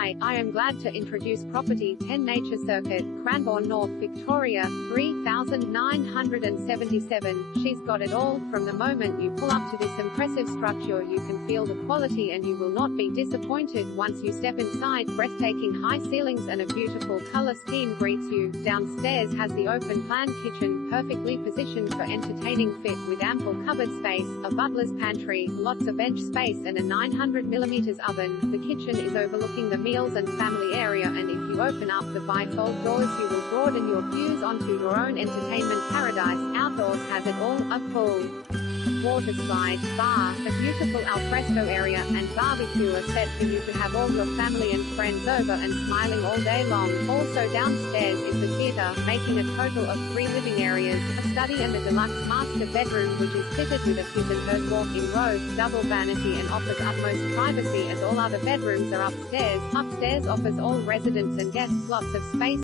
Hi, I am glad to introduce property 10 Nature Circuit, Cranbourne, North Victoria, 3,977. She's got it all. From the moment you pull up to this impressive structure, you can feel the quality and you will not be disappointed once you step inside. Breathtaking high ceilings and a beautiful color scheme greets you. Downstairs has the open-plan kitchen, perfectly positioned for entertaining fit with ample cupboard space, a butler's pantry, lots of bench space and a 900mm oven. The kitchen is overlooking the meals and family area, and if you open up the bifold doors you will broaden your views onto your own entertainment paradise. Outdoors has it all, a pool, water slide, bar, a beautiful alfresco area, and barbecue are set for you to have all your family and friends over and smiling all day long. Also downstairs is the theatre, making a total of 3 living areas, a study and a deluxe master bedroom which is fitted with a his-and-hers walk-in robe, double vanity and offers utmost privacy as all other bedrooms are upstairs. Upstairs offers all residents and guests lots of space